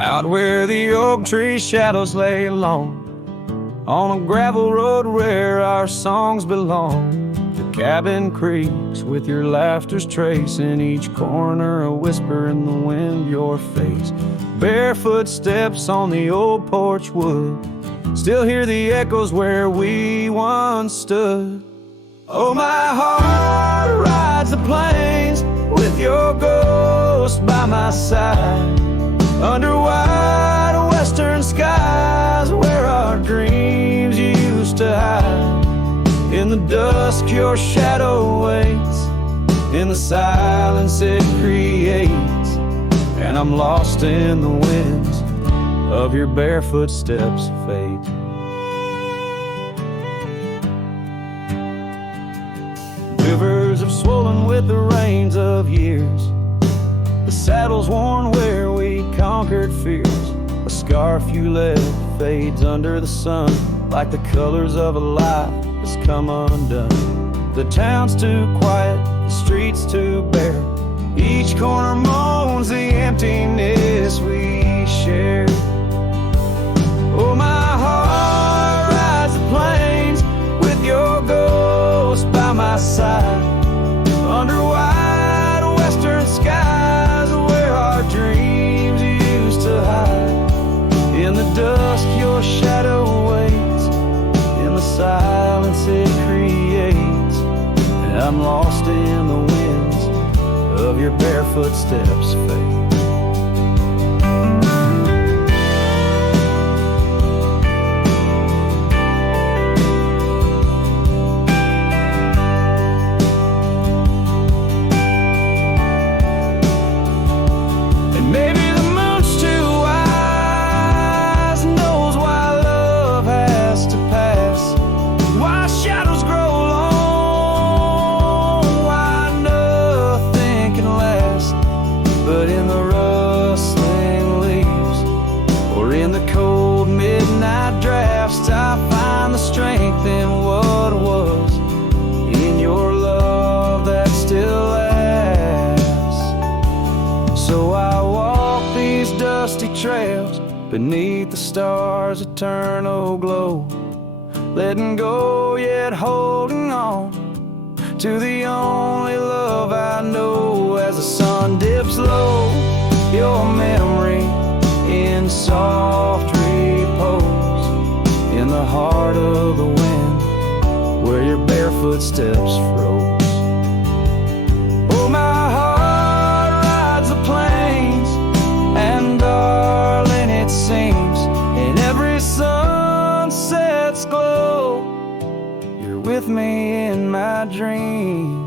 out where the oak tree shadows lay long, on a gravel road where our songs belong. The cabin creaks with your laughter's trace, in each corner a whisper in the wind your face. Barefoot steps on the old porch wood, still hear the echoes where we once stood. Oh, my heart rides the plains with your ghost by my side, under wide western skies where our dreams used to hide. In the dusk your shadow waits, in the silence it creates, and I'm lost in the winds of your barefoot steps of fate. Rivers have swollen with the rains of years, the saddle's worn where we conquered fears. A scarf you left fades under the sun, like the colors of a life has come undone. The town's too quiet, the streets too bare, each corner moans the emptiness we share. Oh, my heart rides the plains with your ghost by my side, under wide western skies where our dreams used to hide. In the dusk your shadow waits, in the silence it creates, and I'm lost in the winds of your barefoot steps fade. I find the strength in what was, in your love that still lasts. So I walk these dusty trails beneath the stars' eternal glow, letting go yet holding on to the only love I know. As the sun dips low, your memory in soft repose, in the heart of the wind where your barefoot steps froze. Oh, my heart rides the plains, and darling, it seems in every sunset's glow you're with me in my dreams.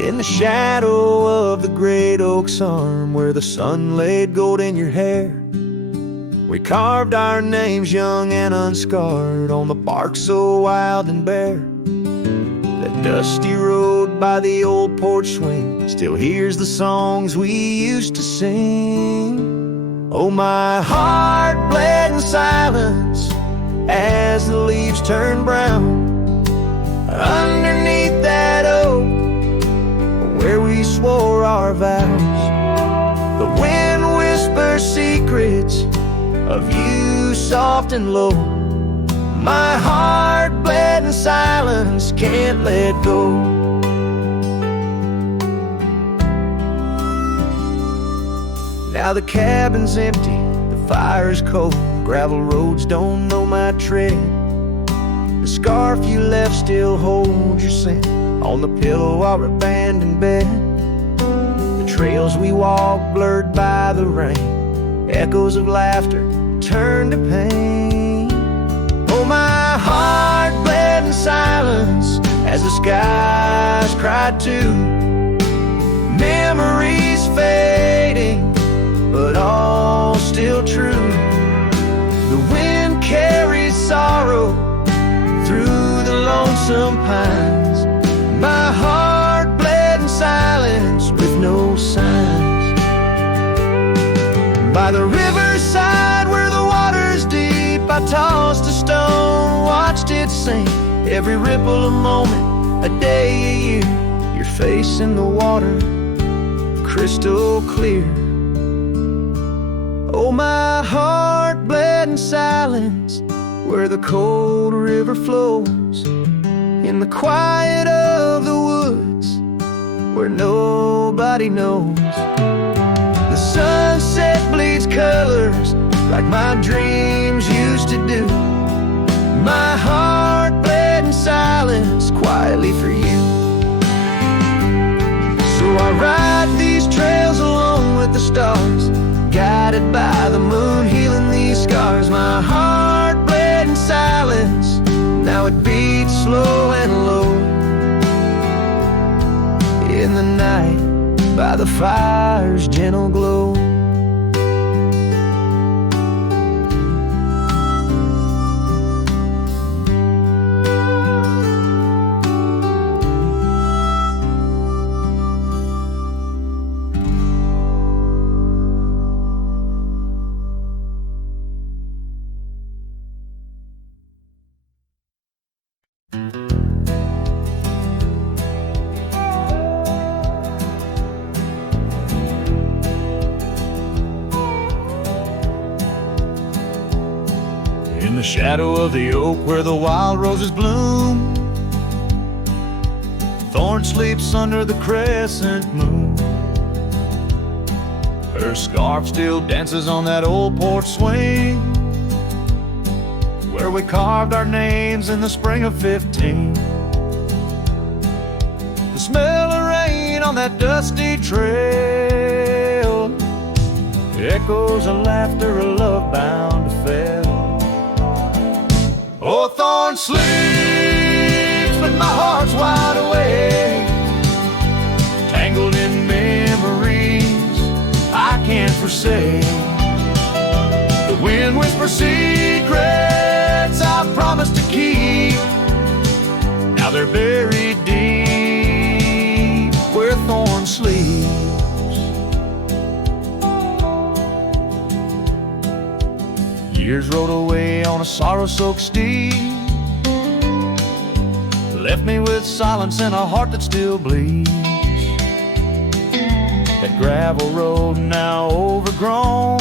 In the shadow of the great oak's arm, where the sun laid gold in your hair, we carved our names young and unscarred on the bark so wild and bare. That dusty road by the old porch swing still hears the songs we used to sing. Oh, my heart bled in silence as the leaves turned brown underneath that oak where we swore our vows. The wind whispers secrets of you soft and low. My heart bled in silence, can't let go. Now the cabin's empty, the fire's cold, gravel roads don't know my tread. The scarf you left still holds your scent on the pillow of our abandoned bed. The trails we walk blurred by the rain, echoes of laughter turned to pain. Oh, my heart bled in silence as the skies cried too. Memories fading, but all still true. The wind carries sorrow through the lonesome lonesome pines. My heart bled in silence with no signs. By the riverside where the water's deep, I tossed a stone, watched it sink. Every ripple a moment, a day, a year. Your face in the water, crystal clear. Oh, my heart bled in silence where the cold river flows, in the quiet of the woods where nobody knows. The sunset bleeds colors like my dreams used to do. My heart bled in silence quietly for you. So I ride these trails alone with the stars, guided by the moon, healing these scars. My heart bled in silence, now it beats slow and low. In the night, by the fire's gentle glow. In the shadow of the oak where the wild roses bloom, Thorn sleeps under the crescent moon. Her scarf still dances on that old porch swing where we carved our names in the spring of 15. The smell of rain on that dusty trail, echoes of laughter, a love bound to fail. Oh, Thorn sleeps, but my heart's wide awake, tangled in memories I can't forsake. The wind whispers secrets I promised to keep. Now they're buried deep where Thorn sleeps. Years rode away on a sorrow-soaked steed, left me with silence and a heart that still bleeds. That gravel road now overgrown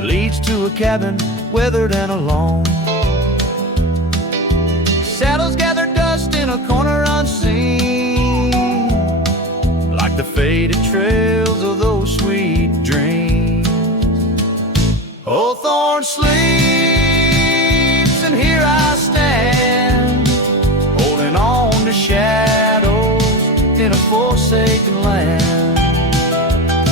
leads to a cabin weathered and alone. Saddles gather dust in a corner unseen, like the faded trails of those sweet dreams. Oh, Thorn sleeps, and here I stand, holding on to shadows in a forsaken land.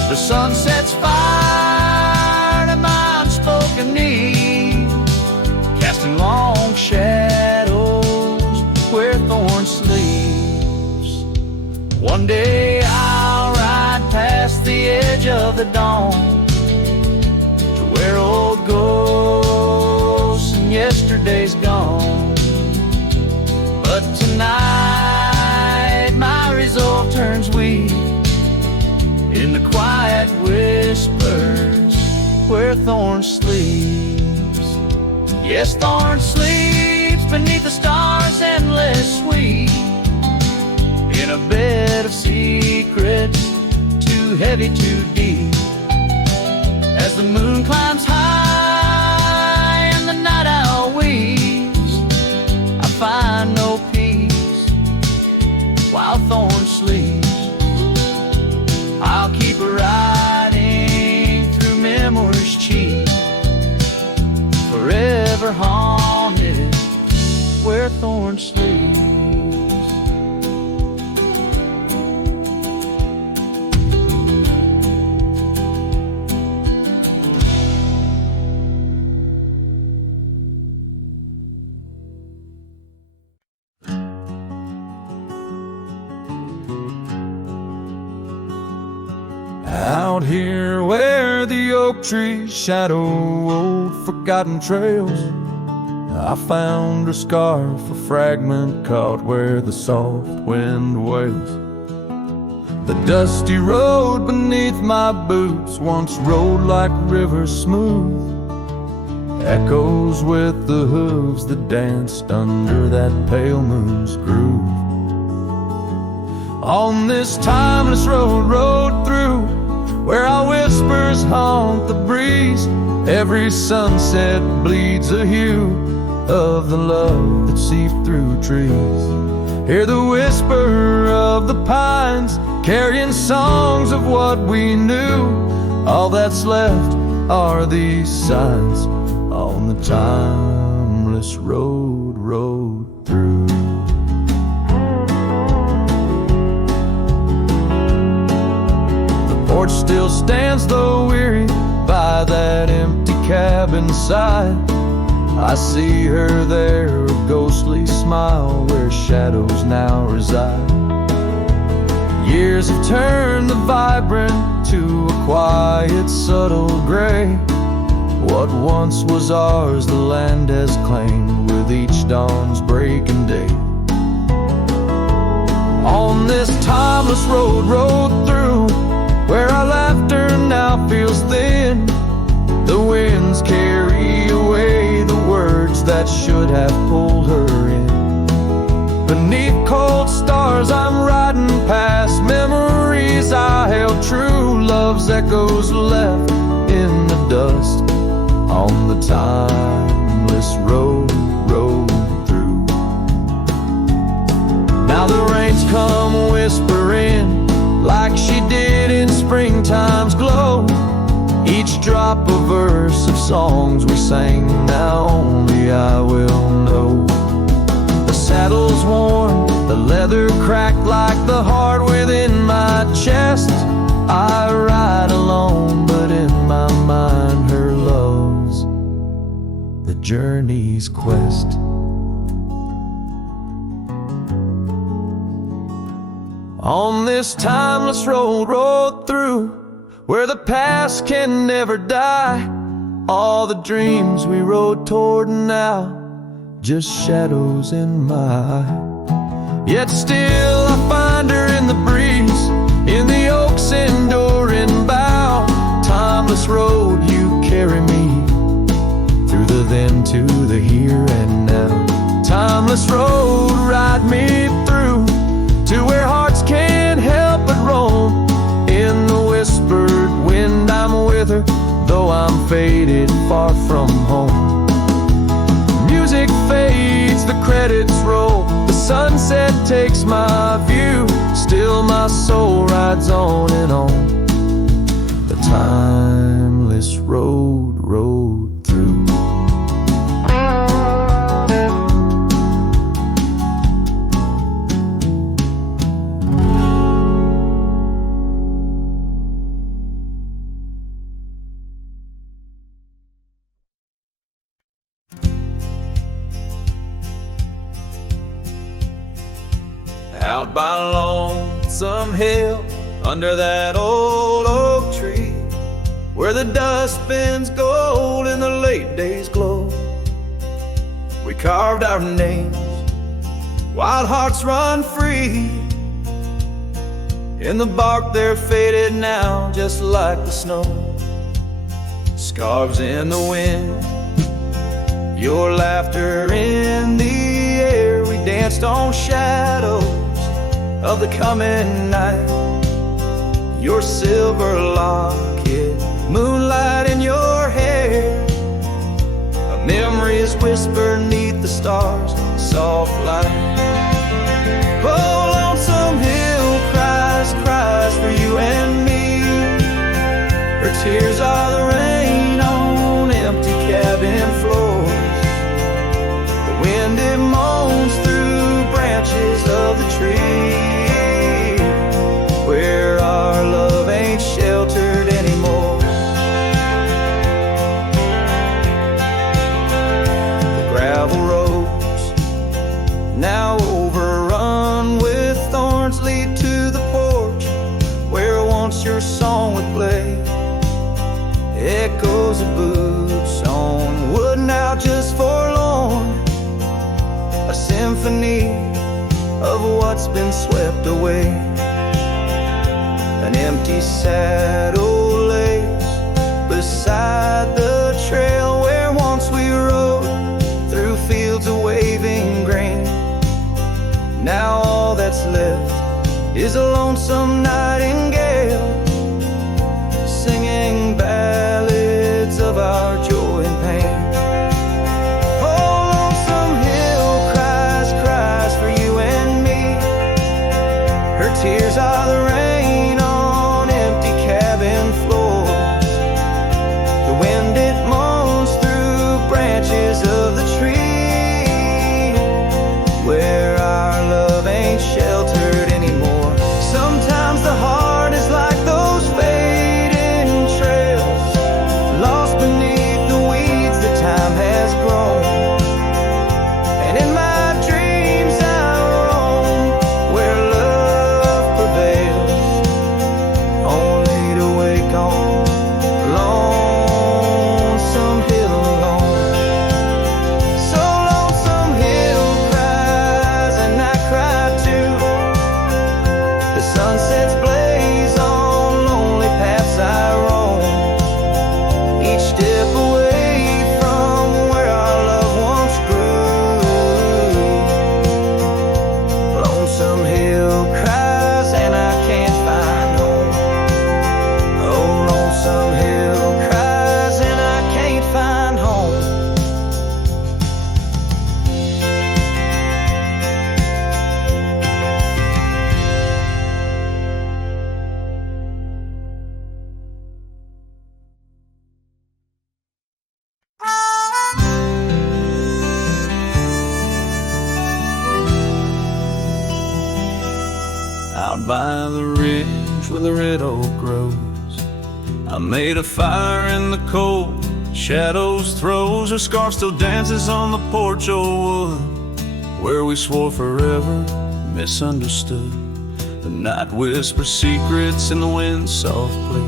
The sun sets fire to my unspoken need, casting long shadows where Thorn sleeps. One day I'll ride past the edge of the dawn, where old ghosts and yesterday's gone. But tonight my resolve turns weak in the quiet whispers where Thorn sleeps. Yes, Thorn sleeps beneath the stars endless sweet, in a bed of secrets too heavy, too deep. As the moon climbs high and the night owl weeps, I find no peace while Thorn sleeps. I'll keep riding through memories cheap, forever haunted where Thorn sleeps. Out here where the oak trees shadow old forgotten trails, I found her scarf, a fragment caught where the soft wind wails. The dusty road beneath my boots once rolled like rivers smooth, echoes with the hooves that danced under that pale moon's groove. On this timeless road, rode through, where our whispers haunt the breeze. Every sunset bleeds a hue of the love that seeped through trees. Hear the whisper of the pines, carrying songs of what we knew. All that's left are these signs on the timeless road, rode through. The porch still stands though weary by that empty cabin side. I see her there, a ghostly smile where shadows now reside. Years have turned the vibrant to a quiet, subtle gray. What once was ours, the land has claimed with each dawn's breaking day. On this timeless road, rode through, where our laughter now feels thin. The winds carry away the words that should have pulled her in. Beneath cold stars I'm riding past memories I held true. Love's echoes left in the dust on the timeless road, rode through. Now the rains come whispering like she did in springtime's glow. Each drop a verse of songs we sang, now only I will know. The saddle's worn, the leather cracked like the heart within my chest. I ride alone, but in my mind her love's the journey's quest. On this timeless road, rode through, where the past can never die. All the dreams we rode toward now, just shadows in my eye. Yet still I find her in the breeze, in the oak's enduring bough. Timeless road, you carry me through the then to the here and now. Timeless road, ride me through to where hearts can't help but roam. In the whispered wind I'm with her, though I'm faded far from home. Music fades, the credits roll, the sunset takes my view. Still my soul rides on and on, the timeless road, rode through. Out by Lonesome Hill, under that old oak tree, where the dust bends gold in the late day's glow, we carved our names, wild hearts run free. In the bark they're faded now, just like the snow. Scarves in the wind, your laughter in the air. We danced on shadows of the coming night. Your silver locket, moonlight in your hair. A memory is whispered neath the stars, soft light. Oh, Lonesome Hill cries, cries for you and me. Her tears are the rain on empty cabin floors. The wind, it moans through branches of the tree, where our love ain't sheltered anymore. The gravel roads, now overrun with thorns, lead to the porch where once your song would play. Echoes of boots on wood, now just forlorn. symphony of what's been swept away. An empty saddle lays beside the trail where once we rode through fields of waving grain. Now all that's left is a lonesome nightingale singing ballads of our joy and pain. Oh, lonesome hill cries for you and me. Her tears are the rain on empty cabin floors. The wind, it moans through branches of the tree where our love ain't sheltered anymore. Sometimes the heart is like those fading trails, lost beneath the weeds that time has grown. And in my dreams I roam where love prevails, only to wake on lonesome hill alone. So lonesome hill cries and I cry too. The sunsets blaze on lonely paths I roam, each step away from where our love once grew. Lonesome hill cries and I can't find home. Oh, lonesome hill cries and I can't find home. Out by the ridge where the red oak grows, I made a fire in the cold, shadows throws. Her scarf still dances on the porch old wood, where we swore forever, misunderstood. The night whispers secrets in the wind softly.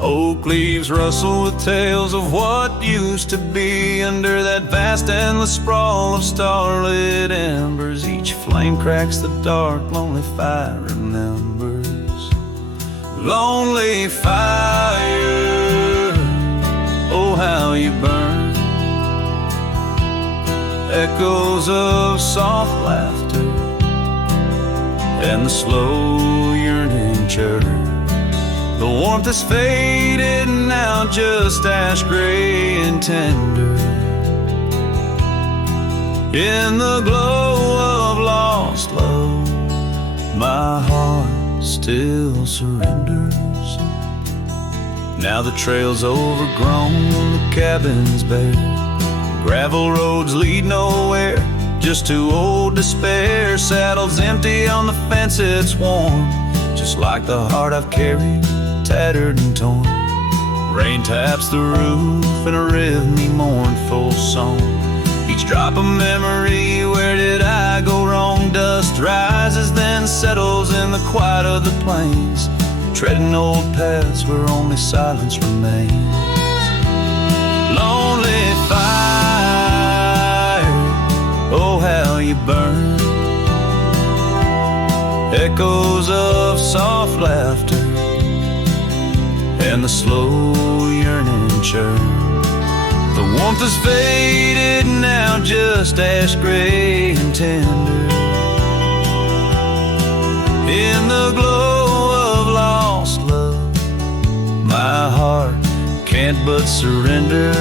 Oak leaves rustle with tales of what used to be. Under that vast endless sprawl of starlit embers, each flame cracks the dark, lonely fire remembers. Lonely fire, oh how you burn. Echoes of soft laughter and the slow yearning churn. The warmth is faded now, just ash gray and tender. In the glow of lost love, my heart still surrenders. Now the trail's overgrown, the cabin's bare. Gravel roads lead nowhere, just to old despair. Saddle's empty on the fence, it's warm, just like the heart I've carried, tattered and torn. Rain taps the roof in a rhythmy, mournful song. Each drop a memory, where did I go wrong? Dust rises, then settles in the quiet of the plains, treading old paths where only silence remains. Lonely fire, oh how you burn. Echoes of soft laughter and the slow yearning churn. The warmth is faded now, just ash gray and tender. In the glow of lost love, my heart can't but surrender.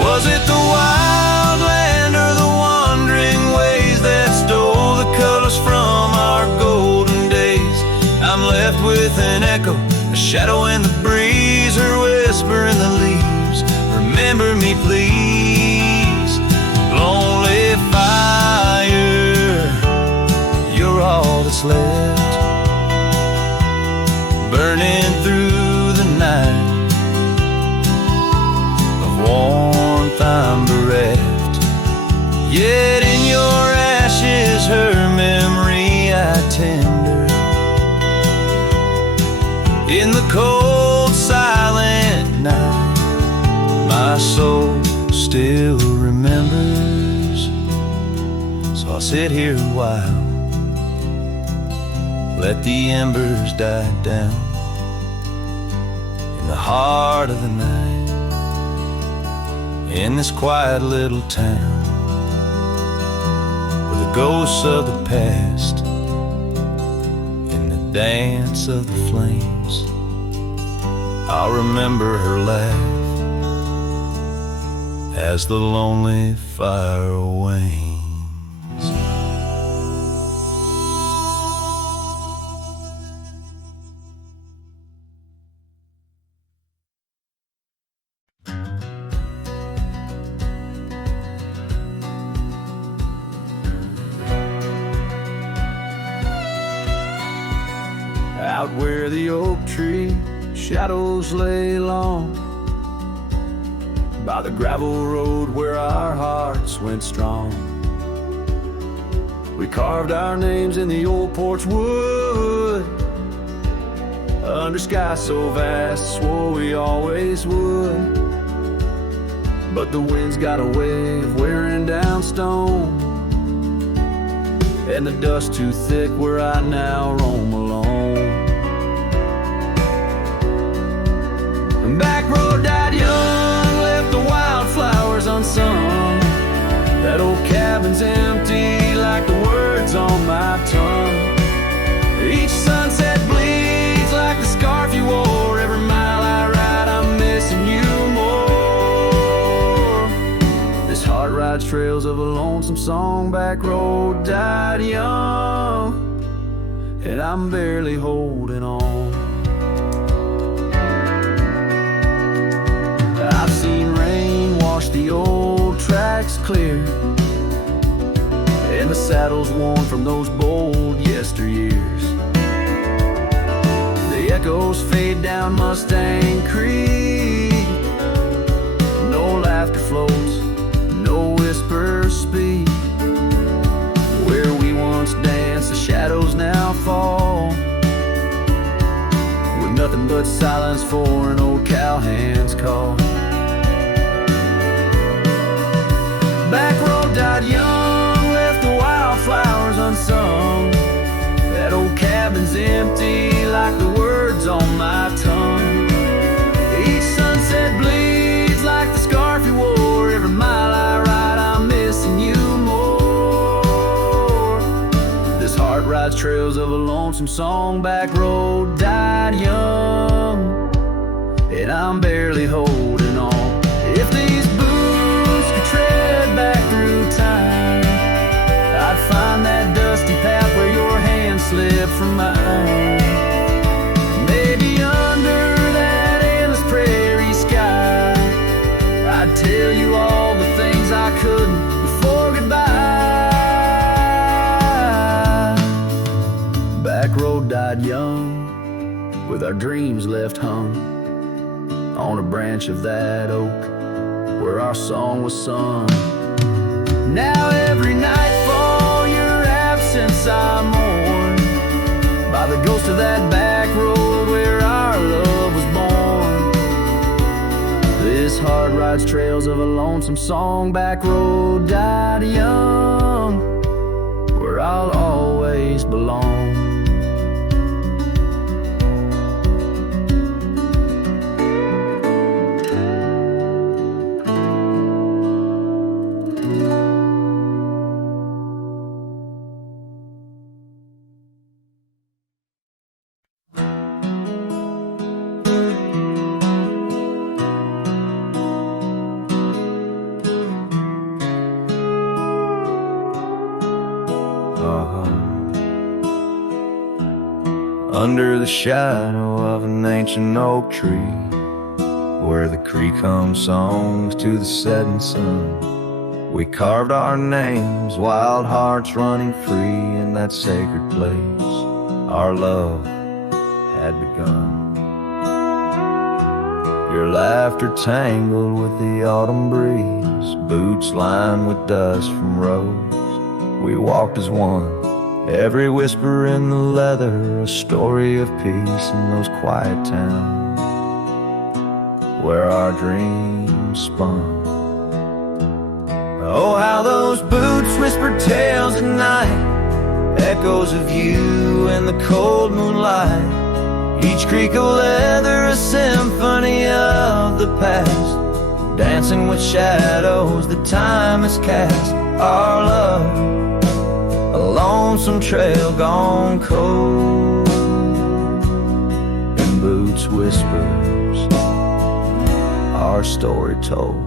Was it the wild land or the wandering ways that stole the colors from our golden days? I'm left with an echo, a shadow in the breeze, her whisper in the leaves. Remember me, please. Lonely fire, you're all that's left, burning through the night. Of warmth I'm bereft, yet in your ashes her memory I tender. In the cold silent night, my soul sit here a while, let the embers die down in the heart of the night, in this quiet little town, where the ghosts of the past and the dance of the flames. I'll remember her laugh as the lonely fire wanes. Out where the oak tree shadows lay long, by the gravel road where our hearts went strong, we carved our names in the old porch wood, under sky so vast, swore we always would. But the wind's got a way of wearing down stone, and the dust too thick where I now roam alone. The back road died young, left the wildflowers unsung. That old cabin's empty like the words on my tongue. Each sunset bleeds like the scarf you wore. Every mile I ride, I'm missing you more. This heart rides trails of a lonesome song. Back road died young, and I'm barely holding on. I've seen rain wash the old tracks clear, and the saddles worn from those bold yesteryears. The echoes fade down Mustang Creek. No laughter floats, no whispers speak. Where we once danced, the shadows now fall, with nothing but silence for an old cowhand's call. Back road died young, left the wildflowers unsung. That old cabin's empty like the words on my tongue. Each sunset bleeds like the scarf you wore. Every mile I ride, I'm missing you more. This heart rides trails of a lonesome song. Back road died young, and I'm barely holding on. If these boots could tread back through time, I'd find that dusty path where your hand slipped from mine. Maybe under that endless prairie sky, I'd tell you all the things I couldn't before goodbye. Back road died young, with our dreams left hung on a branch of that oak where our song was sung. Now every nightfall your absence I mourn, by the ghost of that back road where our love was born. This heart rides trails of a lonesome song. Back road died young, where I'll always belong. Under the shadow of an ancient oak tree, where the creek hums songs to the setting sun, we carved our names, wild hearts running free in that sacred place our love had begun. Your laughter tangled with the autumn breeze, boots lined with dust from roads. We walked as one, every whisper in the leather, a story of peace in those quiet towns where our dreams spun. Oh, how those boots whisper tales at night, echoes of you in the cold moonlight. Each creak of leather a symphony of the past, dancing with shadows that time has cast. Our love, a lonesome trail gone cold, and boots whispers, our story told.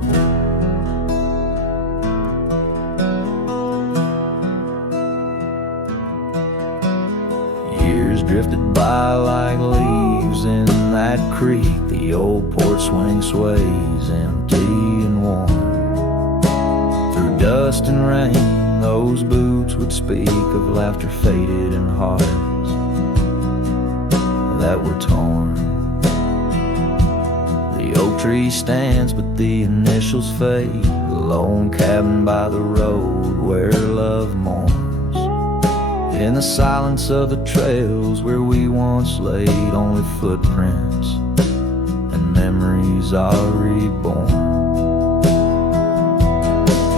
Years drifted by like leaves in that creek. The old porch swing sways empty and warm. Through dust and rain, those boots would speak of laughter faded and hearts that were torn. The oak tree stands, but the initials fade. The lone cabin by the road where love mourns. In the silence of the trails where we once laid, only footprints and memories are reborn.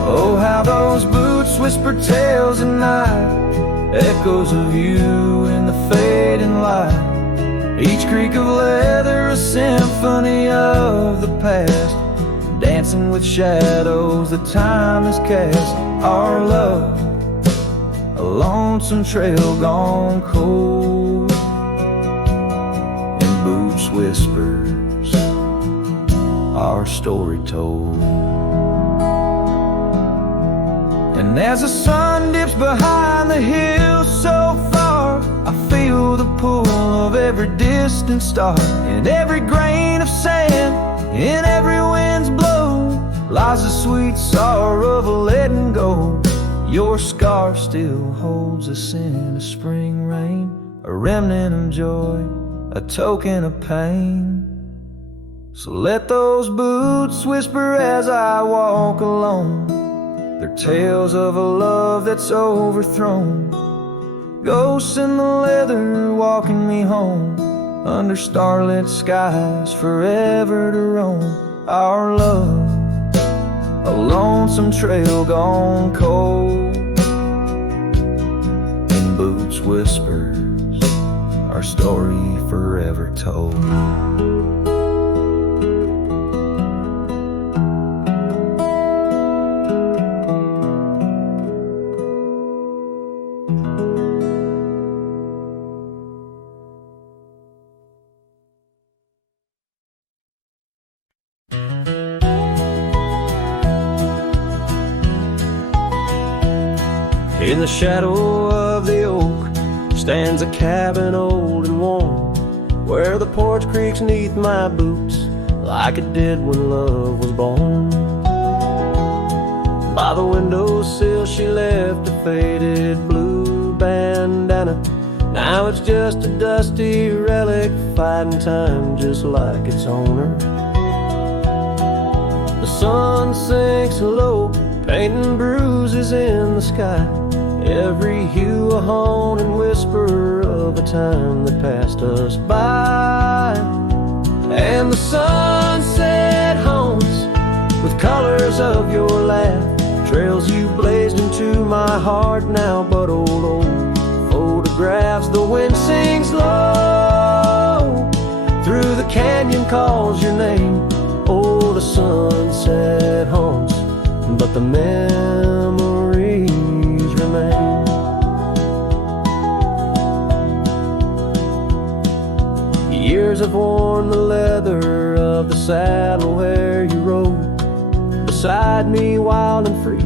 Oh, how those boots whisper tales at night, echoes of you in the fading light. Each creak of leather a symphony of the past, dancing with shadows that time has cast. Our love, a lonesome trail gone cold, and boots whispers, our story told. And as the sun dips behind the hills so far, I feel the pull of every distant star. In every grain of sand, in every wind's blow, lies the sweet sorrow of letting go. Your scarf still holds a scent of spring rain, a remnant of joy, a token of pain. So let those boots whisper as I walk alone, their tales of a love that's overthrown. Ghosts in the leather walking me home, under starlit skies forever to roam. Our love, a lonesome trail gone cold, in boots whispers, our story forever told. In the shadow of the oak stands a cabin old and warm, where the porch creaks neath my boots like it did when love was born. By the windowsill she left a faded blue bandana. Now it's just a dusty relic fighting time just like its owner. The sun sinks low, painting bruises in the sky, every hue a haunting whisper of a time that passed us by. And the sunset haunts with colors of your laugh, trails you blazed into my heart now but old photographs. The wind sings low, through the canyon calls your name. Oh, the sunset haunts, but the memories remain. Years have worn the leather of the saddle where you rode beside me wild and free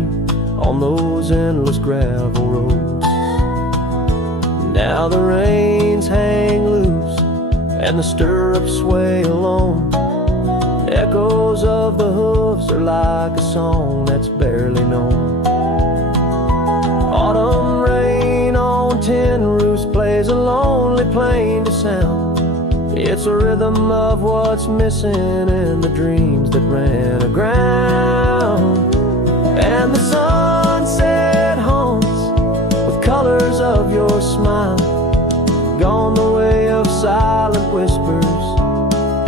on those endless gravel roads. Now the reins hang loose and the stirrups sway alone. Echoes of the hooves are like a song that's barely known. Autumn rain on tin roofs plays a lonely plaintive sound. It's a rhythm of what's missing in the dreams that ran aground. And the sunset haunts with colors of your smile, gone the way of silent whispers,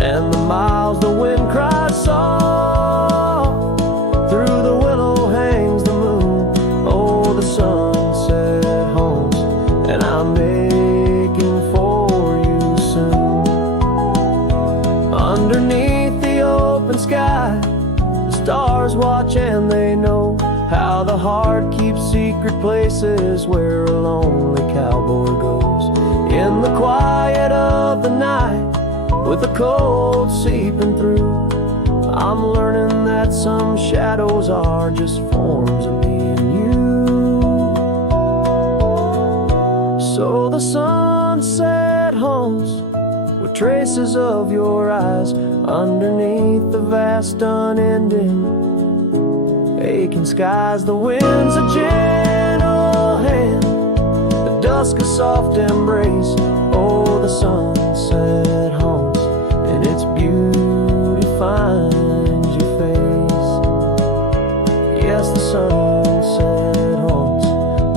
and the miles the wind cries soft through the willow hangs Underneath the open sky, the stars watch and they know how the heart keeps secret places where a lonely cowboy goes. In the quiet of the night, with the cold seeping through, I'm learning that some shadows are just forms of me and you. So the sunset haunts with traces of your eyes underneath the vast unending aching skies. The wind's a gentle hand, the dusk a soft embrace. Oh, the sunset haunts and its beauty finds your face. Yes, the sunset haunts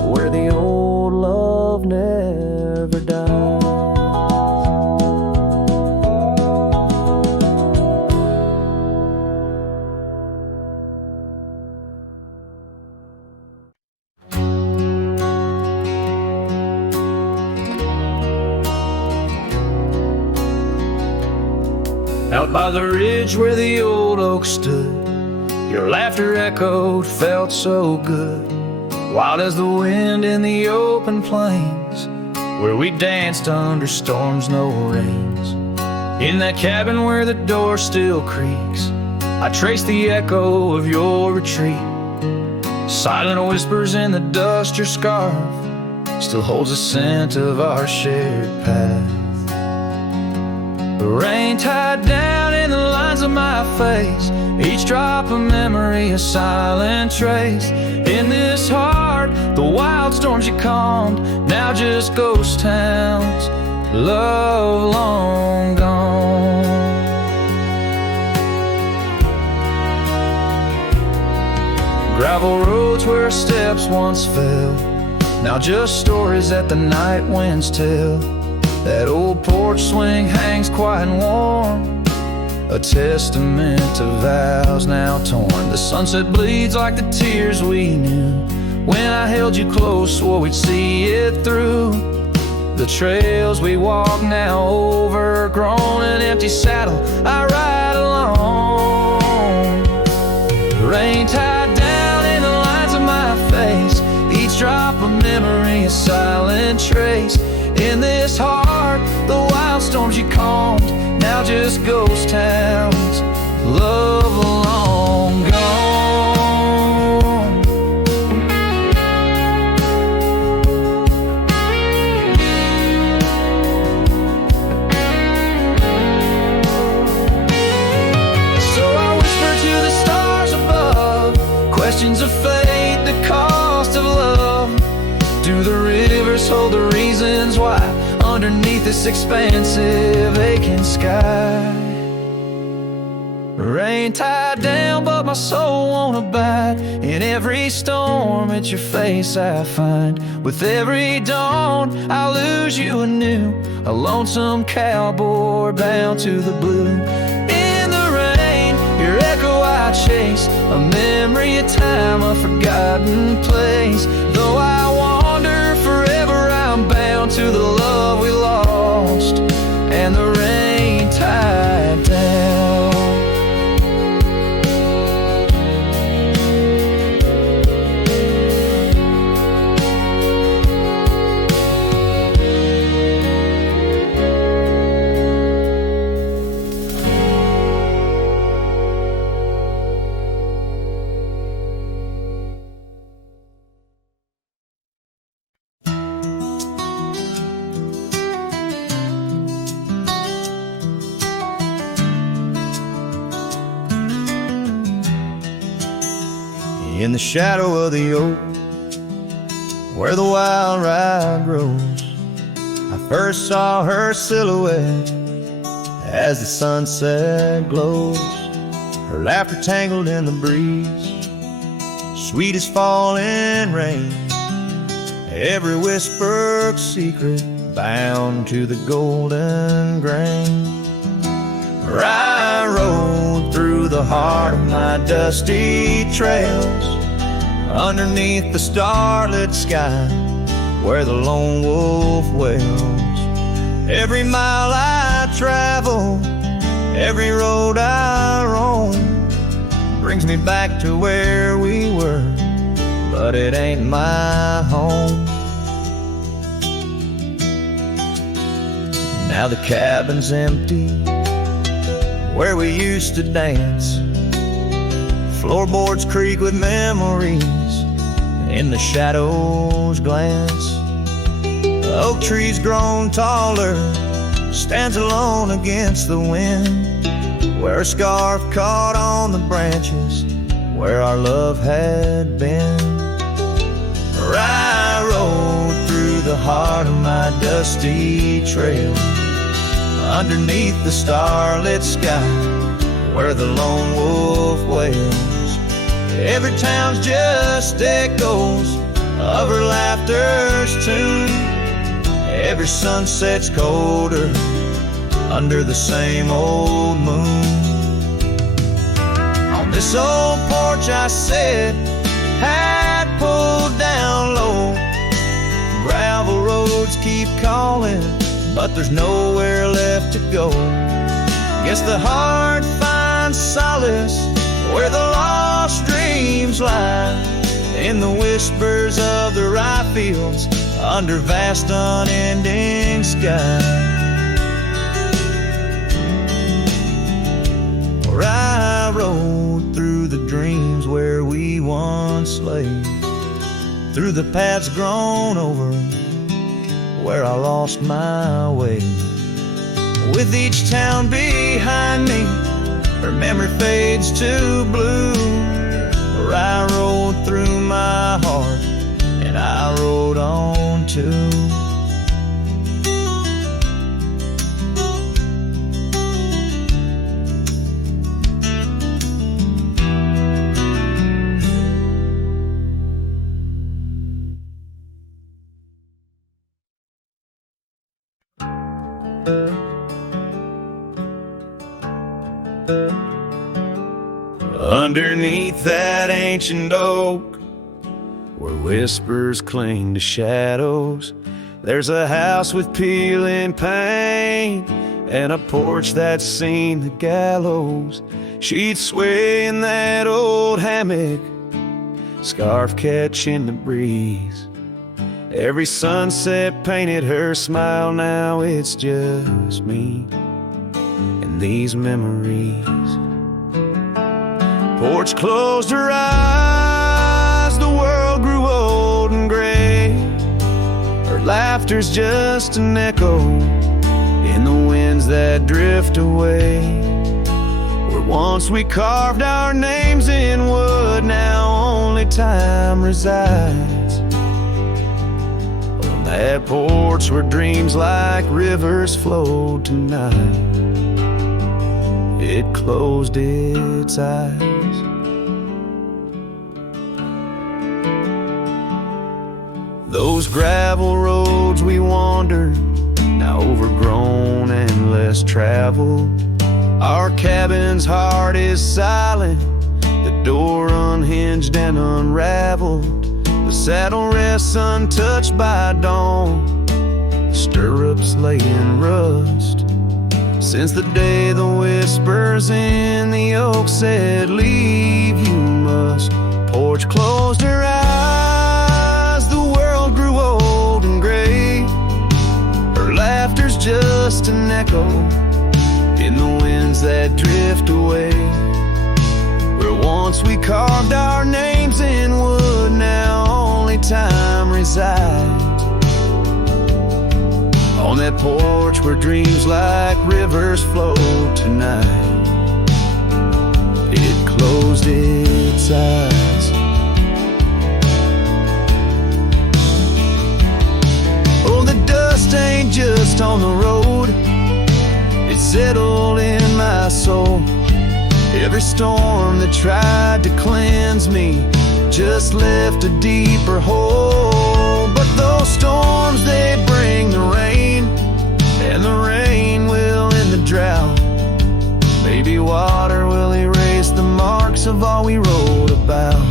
where the old love never dies. Out by the ridge where the old oak stood, your laughter echoed, felt so good. Wild as the wind in the open plains, where we danced under storms, no rains. In that cabin where the door still creaks, I trace the echo of your retreat. Silent whispers in the dust, your scarf still holds the scent of our shared path. The rain tied down in the lines of my face, each drop of memory a silent trace. In this heart, the wild storms you calmed, now just ghost towns, love long gone. Gravel roads where our steps once fell, now just stories that the night winds tell. That old porch swing hangs quiet and warm, a testament to vows now torn. The sunset bleeds like the tears we knew when I held you close, swore we'd see it through. The trails we walk now overgrown, an empty saddle I ride alone. The rain tied down in the lines of my face, each drop of memory a silent trace. In this heart, the wild storms you calmed, now just ghost towns, love long gone. So I whisper to the stars above, questions of fate, the cost of love. Do the rivers hold the reasons why underneath this expansive aching sky? Rain tied down but my soul won't abide. In every storm it's your face I find. With every dawn I lose you anew, a lonesome cowboy bound to the blue. In the rain, your echo I chase, a memory of time, a forgotten place. Though I wander forever, I'm bound to the love we lost and the rain tied down. In the shadow of the oak, where the wild rye grows, I first saw her silhouette as the sunset glows. Her laughter tangled in the breeze, sweet as falling rain. Every whispered secret bound to the golden grain. I rode through the heart of my dusty trails, underneath the starlit sky where the lone wolf wails. Every mile I travel Every road I roam brings me back to where we were, but it ain't my home. Now the cabin's empty where we used to dance. Floorboards creak with memories, in the shadows glance. The oak tree's grown taller, stands alone against the wind, where a scarf caught on the branches, where our love had been. Where I rode through the heart of my dusty trail, underneath the starlit sky, where the lone wolf wails. Every town's just echoes of her laughter's tune. Every sunset's colder under the same old moon. On this old porch I sat, hat pulled down low. Gravel roads keep calling, but there's nowhere left to go. Guess the heart finds solace where the lost dreams lie, in the whispers of the rye fields under vast unending sky. Where I rode through the dreams where we once lay, through the paths grown over where I lost my way. With each town behind me, her memory fades to blue. Where I rode through my heart, and I rode on too. Underneath that ancient oak, where whispers cling to shadows, there's a house with peeling paint and a porch that's seen the gallows. She'd sway in that old hammock, scarf catching the breeze. Every sunset painted her smile, now it's just me and these memories. Porch closed her eyes, the world grew old and gray. Her laughter's just an echo in the winds that drift away. Where once we carved our names in wood, now only time resides. On that porch where dreams like rivers flowed tonight, it closed its eyes. Those gravel roads we wandered, now overgrown and less traveled. Our cabin's heart is silent, the door unhinged and unraveled. The saddle rests untouched by dawn, the stirrups lay in rust. Since the day the whispers in the oak said, leave you must. Porch closed her eyes, the world grew old and gray. Her laughter's just an echo in the winds that drift away. Where once we carved our names in wood, now only time resides. On that porch where dreams like rivers flow tonight, it closed its eyes. Oh, the dust ain't just on the road, it's settled in my soul. Every storm that tried to cleanse me just left a deeper hole. But those storms, they bring the rain, and the rain will end the drought. Baby water will erase the marks of all we wrote about.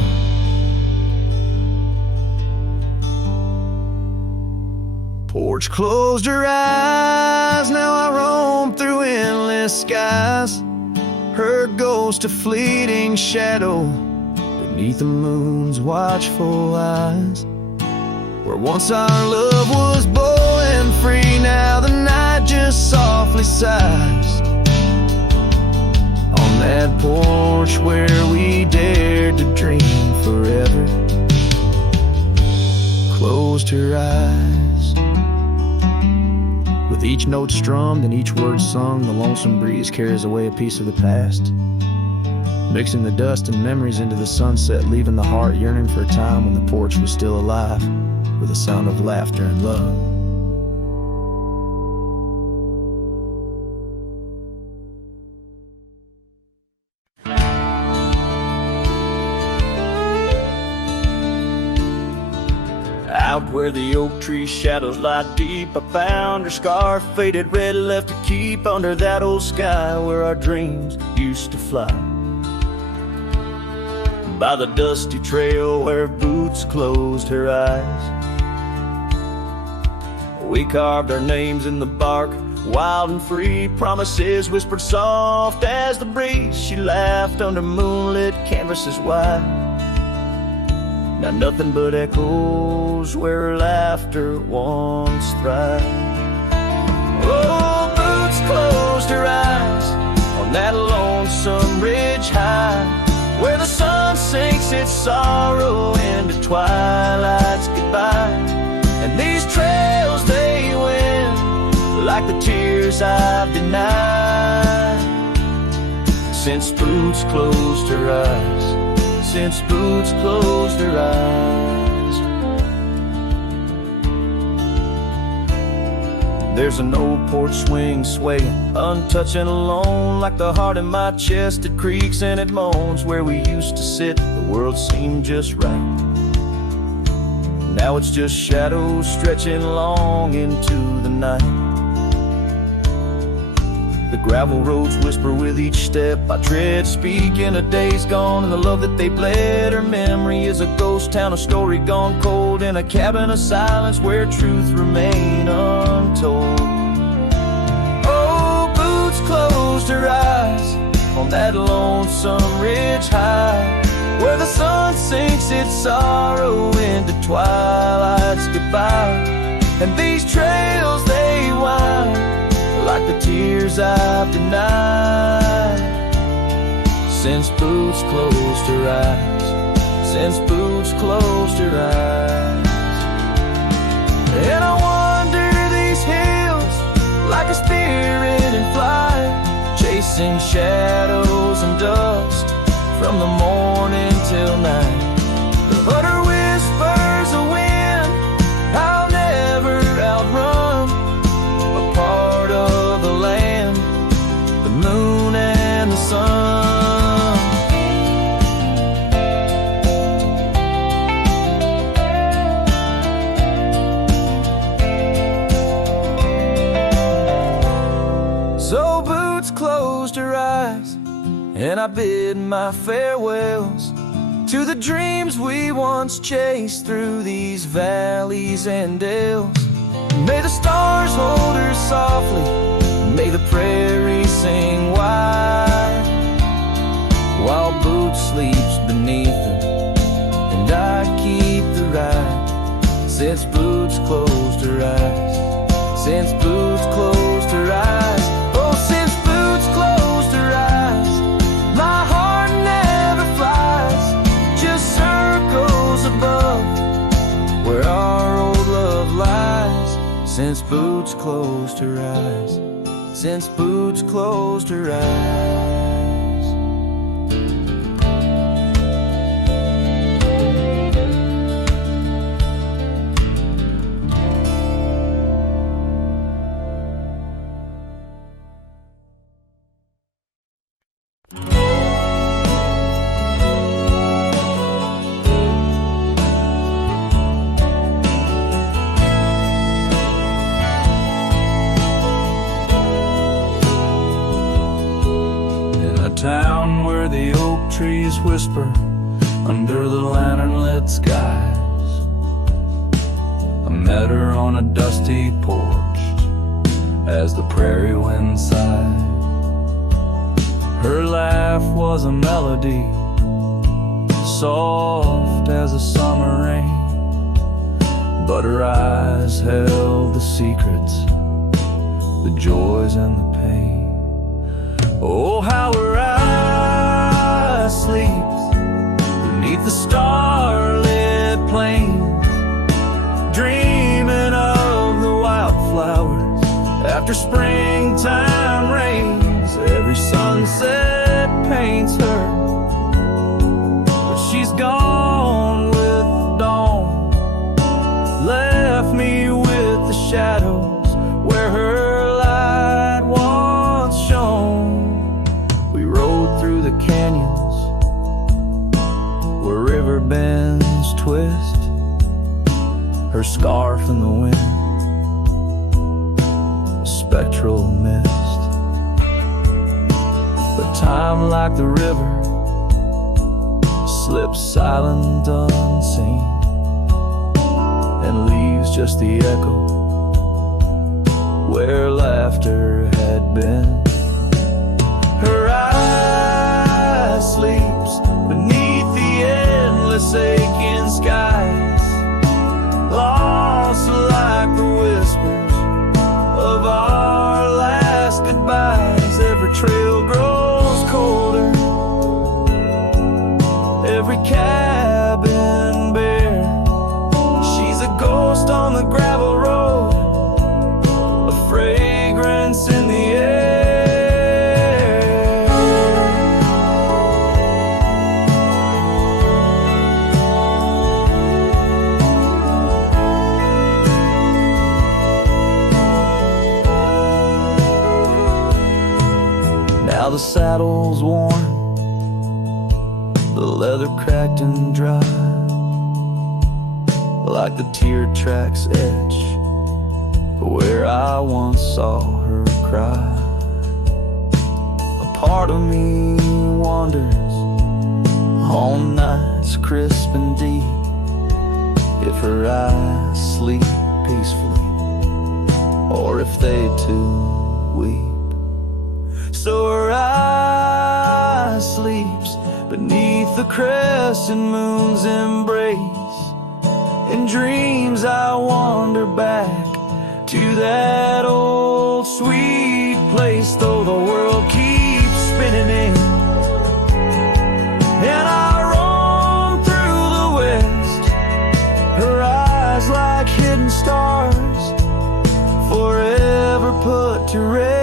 Porch closed her eyes, now I roam through endless endless skies, her ghost a fleeting shadow beneath the moon's watchful eyes. Where once our love was bold and free, now the night just softly sighs. On that porch where we dared to dream forever, closed her eyes. With each note strummed and each word sung, the lonesome breeze carries away a piece of the past, mixing the dust and memories into the sunset, leaving the heart yearning for a time when the porch was still alive, with a sound of laughter and love. Out where the oak tree shadows lie deep, I found her scarf, faded red, left to keep under that old sky where our dreams used to fly. By the dusty trail where boots closed her eyes, we carved our names in the bark, wild and free, promises whispered soft as the breeze. She laughed under moonlit canvases wide. Now nothing but echoes where her laughter once thrived. Oh, boots closed her eyes on that lonesome ridge high, where the sun sinks its sorrow into twilight's goodbye. And these trails they win like the tears I've denied, since boots closed her eyes. Since boots closed her eyes. There's an old porch swing swaying, untouched and alone, like the heart in my chest. It creaks and it moans. Where we used to sit, the world seemed just right. Now it's just shadows stretching long into the night. The gravel roads whisper with each step I tread, speaking of days gone and the love that they bled. Her memory is a ghost town, a story gone cold, in a cabin of silence where truth remain untold. Oh, boots closed her eyes on that lonesome ridge high, where the sun sinks its sorrow into twilight's goodbye. And these trails they wind like the tears I've denied, since boots closed her eyes. Since boots closed her eyes. And I wander these hills like a spirit in flight, chasing shadows and dust from the morning till night. But her whispers a wind I'll never outrun, a part of the land, the moon and the sun. So boots closed her eyes, and I bid my farewells to the dreams we once chased through these valleys and dales. May the stars hold her softly, may the prairie sing wide, while boots sleeps beneath them, and I keep the ride. Since boots closed her eyes, since boots closed her eyes, oh, since boots closed her eyes, my heart never flies, just circles above where our old love lies. Since boots closed her eyes, since boots closed her eyes. Town where the oak trees whisper under the lantern-lit skies. I met her on a dusty porch as the prairie wind sighed. laugh was a melody, soft as a summer rain. But her eyes held the secrets, the joys and the pain. Oh, how her eyes sleeps beneath the starlit plains, dreaming of the wildflowers after springtime rains. Every sunset paints her, but she's gone with the dawn, left me with the shadows where her light once shone. We rode through the canyons where river bends twist, her scarf in the wind, a spectral mist. But time, like the river, slips silent unseen and leaves just the echo where laughter had been. Her eye sleeps beneath the endless aching skies, lost like the whispers of our last goodbyes. Every trail grows colder, every cabin bare. She's a ghost on the gravel road, a fragrance in the air. Now the saddle's worn, the leather cracked and dry, like the tear tracks etch where I once saw her cry. A part of me wonders on nights crisp and deep if her eyes sleep peacefully or if they too weep. So her eye sleeps beneath the crescent moon's embrace. In dreams I wander back to that old sweet place, though the world keeps spinning in and I roam through the west. Her eyes like hidden stars, forever put to rest.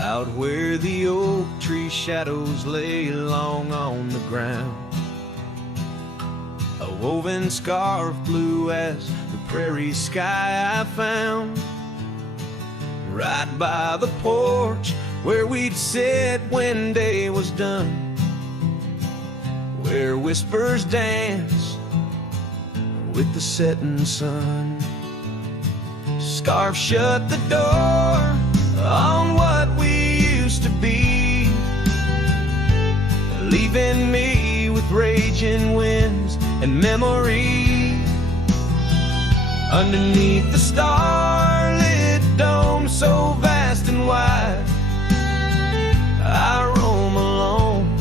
Out where the oak tree shadows lay long on the ground, a woven scarf blue as the prairie sky I found. Right by the porch where we'd sit when day was done, where whispers dance with the setting sun. Scarf shut the door on what we used to be, leaving me with raging winds and memory. Underneath the starlit dome so vast and wide, I roam alone,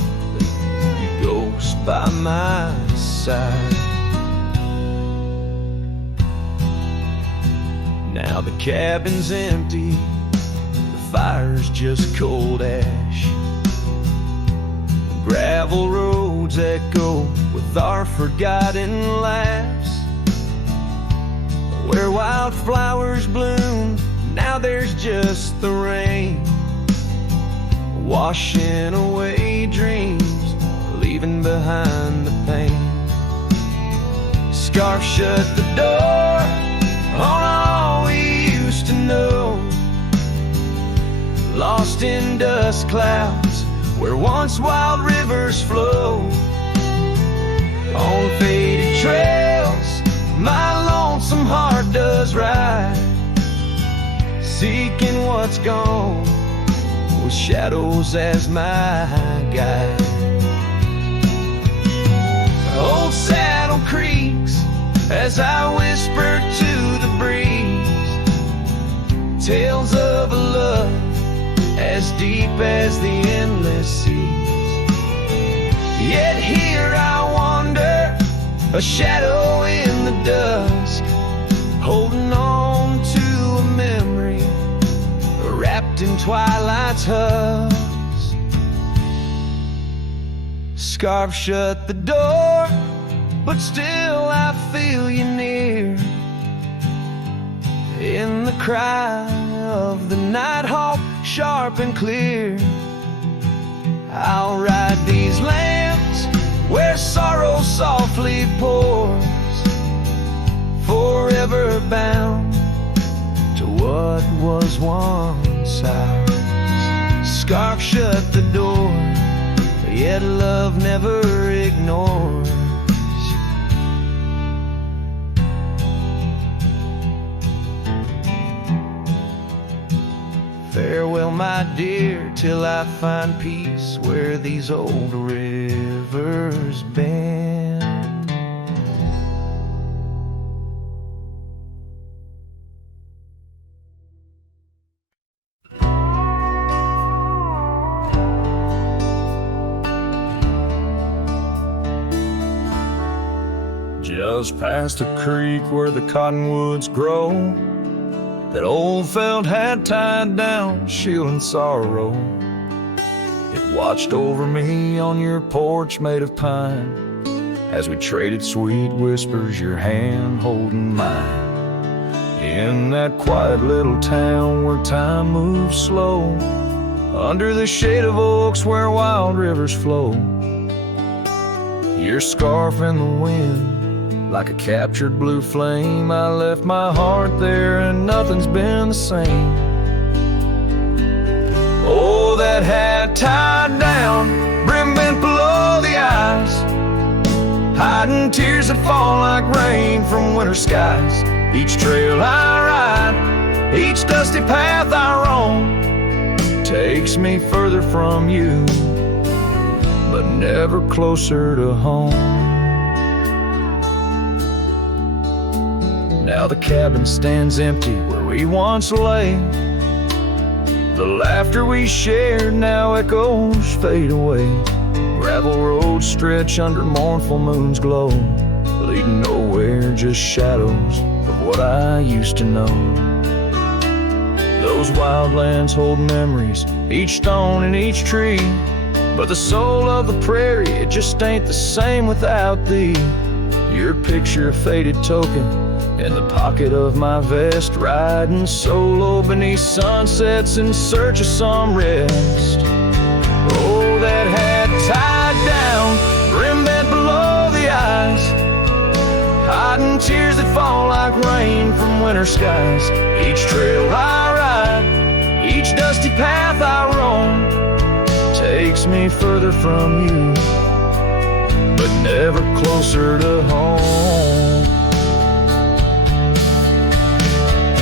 you ghost by my side. Now the cabin's empty, fire's just cold ash. Gravel roads echo with our forgotten laughs. Where wildflowers bloom, now there's just the rain, washing away dreams, leaving behind the pain. Scarf shut the door dust clouds where once wild rivers flow. On faded trails my lonesome heart does ride, seeking what's gone with shadows as my guide. Old saddle creaks as I whisper to the breeze, tales of a love as deep as the endless seas. Yet here I wander, a shadow in the dusk, holding on to a memory wrapped in twilight's husk. Scarf shut the door, but still I feel you near, in the cry of the nighthawk, sharp and clear. I'll ride these lands where sorrow softly pours, forever bound to what was once ours. Scarf shut the door, yet love never ignores. Farewell, my dear, till I find peace where these old rivers bend. Just past a creek where the cottonwoods grow, that old felt had tied down, shielding sorrow. It watched over me on your porch made of pine, as we traded sweet whispers, your hand holding mine. In that quiet little town where time moves slow, under the shade of oaks where wild rivers flow, your scarf in the wind like a captured blue flame. I left my heart there and nothing's been the same. Oh, that hat tied down, brim bent below the eyes, hiding tears that fall like rain from winter skies. Each trail I ride, each dusty path I roam, takes me further from you, but never closer to home. Now the cabin stands empty where we once lay. The laughter we shared now echoes fade away. Gravel roads stretch under mournful moon's glow, leading nowhere, just shadows of what I used to know. Those wildlands hold memories, each stone and each tree, but the soul of the prairie, it just ain't the same without thee. Your picture, a faded token in the pocket of my vest, riding solo beneath sunsets in search of some rest. Oh, that hat tied down, brim bent below the eyes, hiding tears that fall like rain from winter skies. Each trail I ride, each dusty path I roam, takes me further from you, but never closer to home.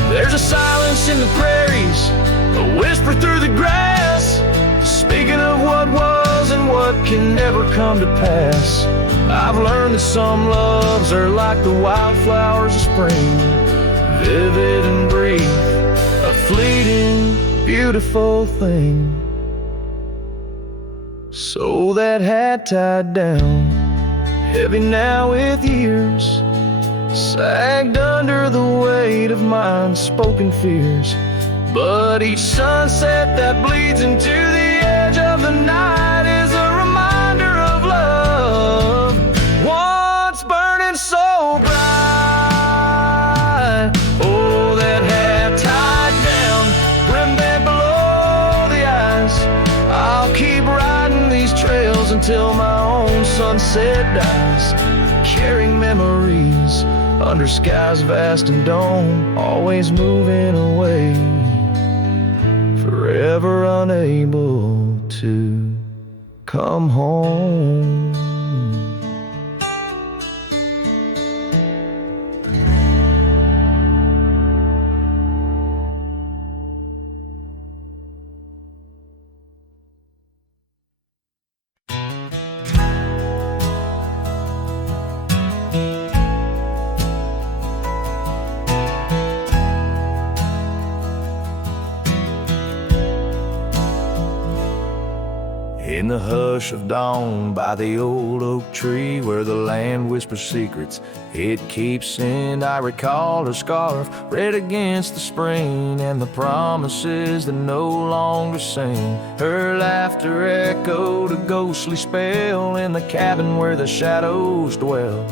There's a silence in the prairies, a whisper through the grass, speaking of what was and what can never come to pass. I've learned that some loves are like the wildflowers of spring, vivid and brief, a fleeting, beautiful thing. So that hat tied down, heavy now with years, sagged under the weight of my unspoken fears. But each sunset that bleeds into the edge of the night is a reminder of love, once burning so bright. Oh, that hat tied down, brim bent below the eyes, I'll keep riding these trails until my own sunset dies, carrying memories under skies vast and dome, always moving away forever. forever unable to come home. In the hush of dawn by the old oak tree where the land whispers secrets it keeps in, I recall her scarf red against the spring and the promises that no longer sing. Her laughter echoed a ghostly spell in the cabin where the shadows dwell.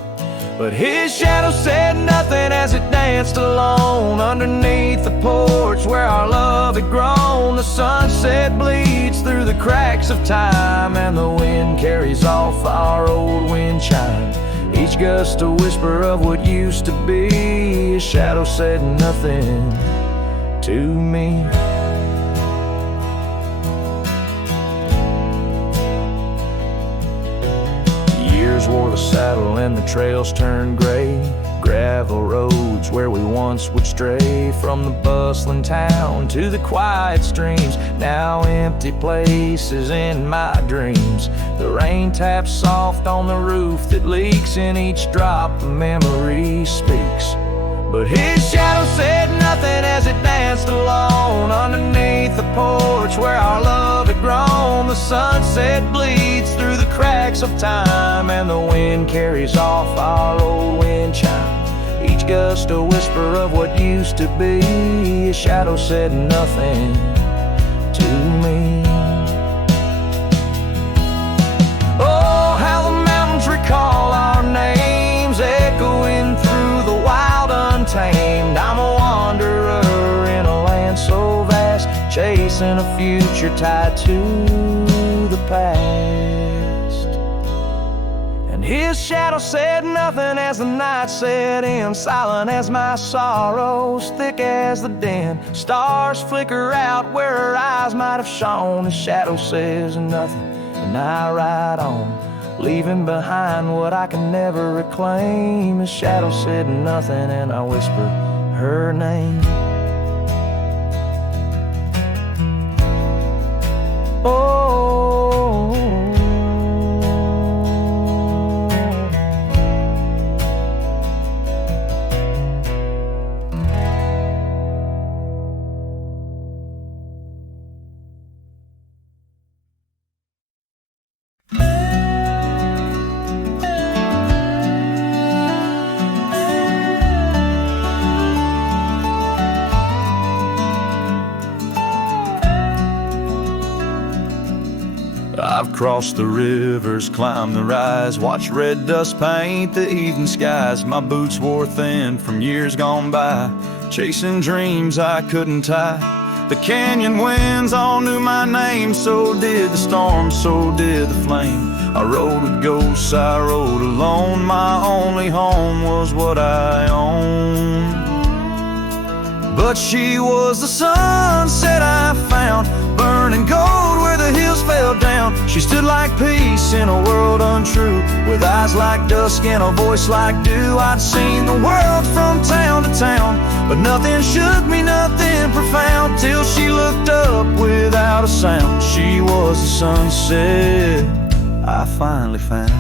But his shadow said nothing as it danced alone underneath the porch where our love had grown. The sunset bleeds through the cracks of time and the wind carries off our old wind chime. Each gust a whisper of what used to be. His shadow said nothing to me. Wore the saddle and the trails turned gray, gravel roads where we once would stray, from the bustling town to the quiet streams, now empty places in my dreams. The rain taps soft on the roof that leaks, in each drop a memory speaks. But his shadow said nothing as it danced alone underneath the porch where our love had grown. The sunset bleeds through the cracks of time and the wind carries off our old wind chime. Each gust a whisper of what used to be. His shadow said nothing to me. Oh, how the mountains recall our names, echoing through the wild untamed. I'm a wanderer in a land so vast, chasing a future tied to the past. And his shadow said nothing as the night set in, silent as my sorrows, thick as the din. Stars flicker out where her eyes might have shone. His shadow says nothing and I ride on, leaving behind what I can never reclaim. His shadow said nothing and I whispered her name. Oh, I've crossed the rivers, climbed the rise, watched red dust paint the evening skies. My boots wore thin from years gone by, chasing dreams I couldn't tie. The canyon winds all knew my name, so did the storm, so did the flame. I rode with ghosts, I rode alone, my only home was what I owned. But she was the sunset I found, burning gold where the hills fell down. She stood like peace in a world untrue, with eyes like dusk and a voice like dew. I'd seen the world from town to town, but nothing shook me, nothing profound, till she looked up without a sound. She was the sunset I finally found.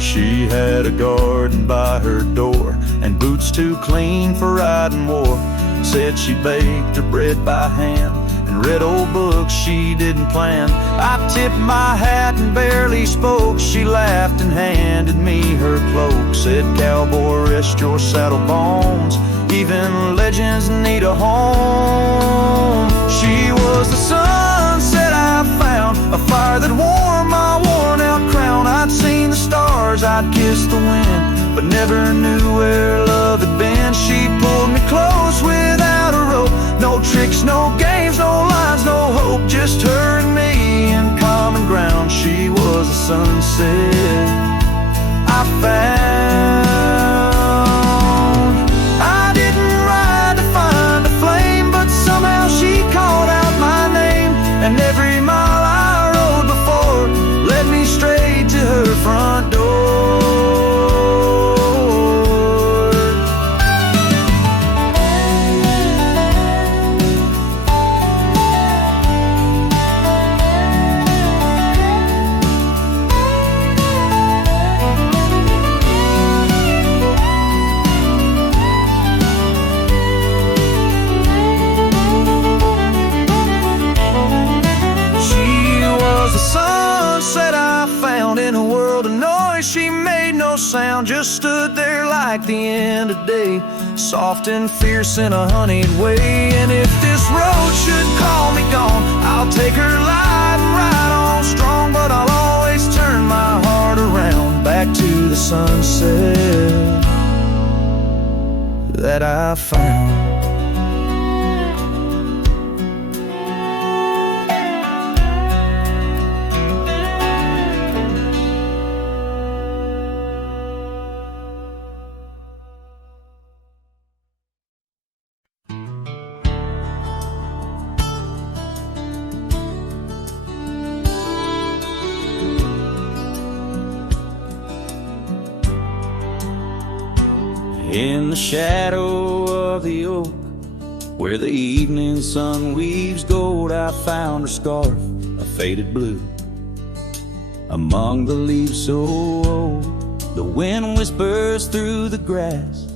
She had a garden by her door and boots too clean for riding war. Said she baked her bread by hand and read old books she didn't plan. I tipped my hat and barely spoke. She laughed and handed me her cloak. Said, cowboy, rest your saddle bones, even legends need a home. She was the sunset I found, a fire that warmed my worn out crown. I'd seen the stars, I'd kissed the wind, but never knew where love had been. She pulled me close without a rope, no tricks, no games, no lines, no hope, just her and me in common ground. She was the sunset I found. I didn't ride to find a flame, but somehow like the end of day, soft and fierce in a honeyed way. And if this road should call me gone, I'll take her light and ride on strong. But I'll always turn my heart around back to the sunset that I found. In the shadow of the oak, where the evening sun weaves gold, I found her scarf, a faded blue. Among the leaves so old, the wind whispers through the grass,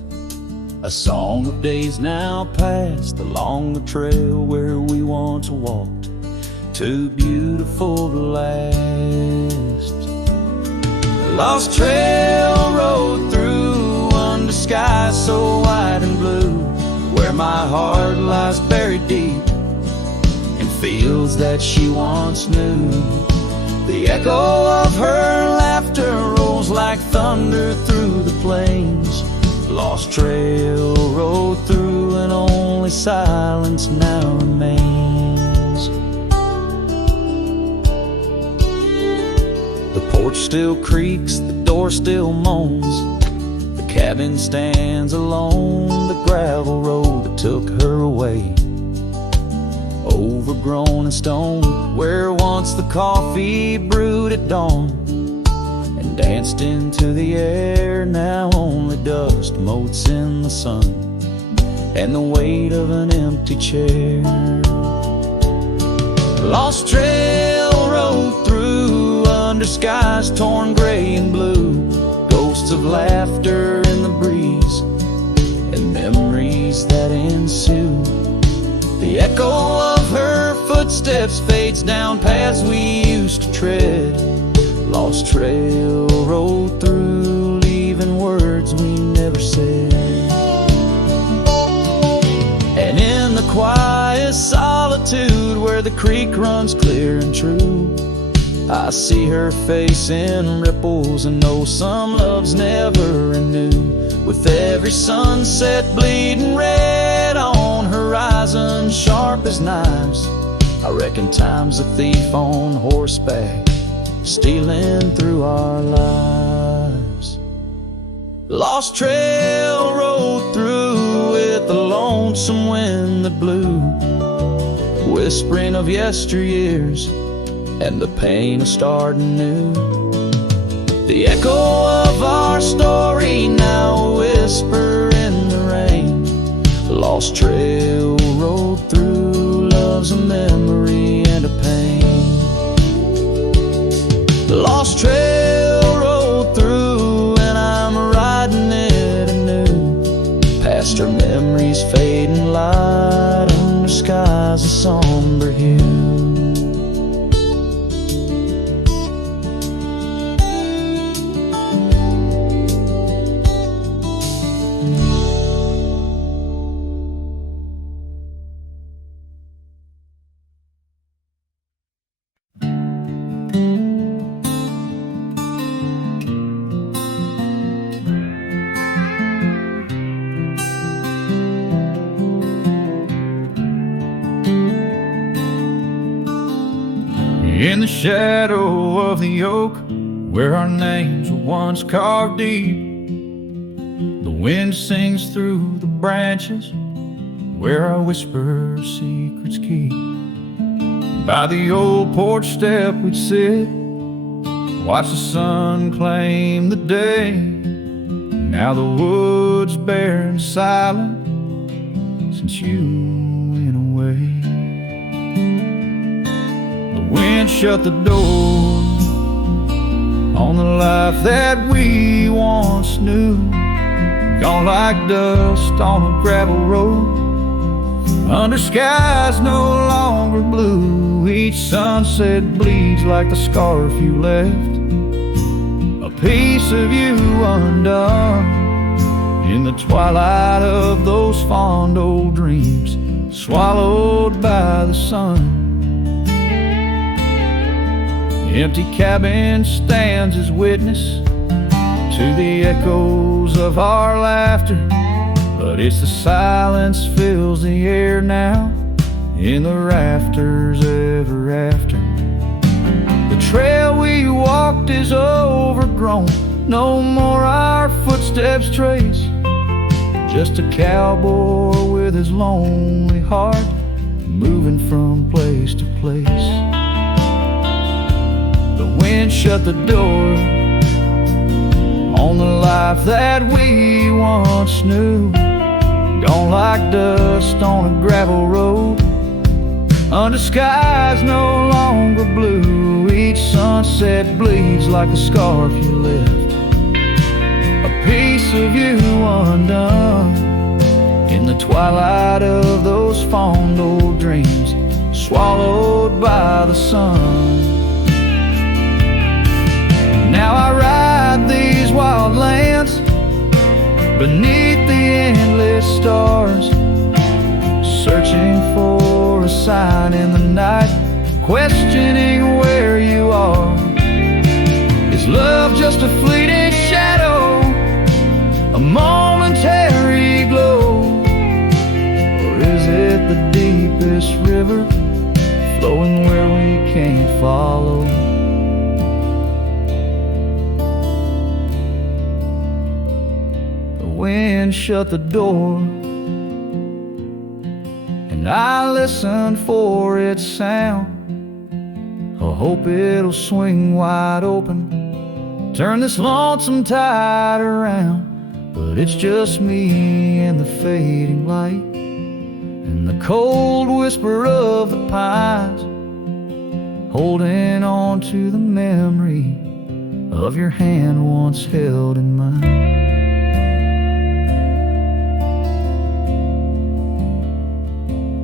a song of days now past, along the trail where we once walked, too beautiful to last. A lost trail rode through under skies so wide and blue, where my heart lies buried deep in fields that she once knew. The echo of her laughter rolls like thunder through the plains. Lost trail rode through and only silence now remains. The porch still creaks, the door still moans, cabin stands alone, the gravel road that took her away, overgrown and stone, where once the coffee brewed at dawn and danced into the air. Now only dust motes in the sun and the weight of an empty chair. Lost trail rode through under skies torn gray and blue, ghosts of laughter in the breeze and memories that ensue. The echo of her footsteps fades down paths we used to tread. Lost trail rode through, leaving words we never said. And in the quiet solitude where the creek runs clear and true, I see her face in ripples and know some loves never renew. With every sunset bleeding red on horizon sharp as knives, I reckon time's a thief on horseback, stealing through our lives. Lost trail rode through with the lonesome wind that blew, whispering of yesteryears and the pain of starting new. The echo of our story now a whisper in the rain. Lost trail rode through, love's a memory and a pain. The lost trail rode through and I'm riding it anew, past her memories fading light under skies of somber hue. In the shadow of the oak, where our names were once carved deep, the wind sings through the branches, where our whisper secrets keep. By the old porch step we'd sit, watch the sun claim the day. Now the wood's bare and silent since you went away. Wind shut the door on the life that we once knew, gone like dust on a gravel road, under skies no longer blue. Each sunset bleeds like the scarf you left, a piece of you undone, In the twilight of those fond old dreams, swallowed by the sun. The empty cabin stands as witness to the echoes of our laughter, but it's the silence fills the air now in the rafters ever after. The trail we walked is overgrown, no more our footsteps trace, just a cowboy with his lonely heart moving from place to place. The wind shut the door on the life that we once knew, gone like dust on a gravel road, under skies no longer blue. Each sunset bleeds like a scarf you left, a piece of you undone. In the twilight of those fond old dreams, swallowed by the sun. Now I ride these wild lands beneath the endless stars, searching for a sign in the night, questioning where you are. Is love just a fleeting shadow, a momentary glow, or is it the deepest river flowing where we can't follow? The wind shut the door, and I listen for its sound. I hope it'll swing wide open, turn this lonesome tide around. But it's just me and the fading light, and the cold whisper of the pines, holding on to the memory of your hand once held in mine.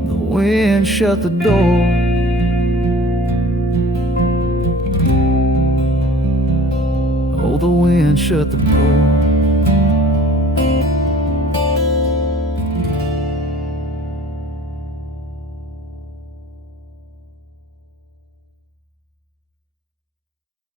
The wind shut the door, oh, the wind shut the door.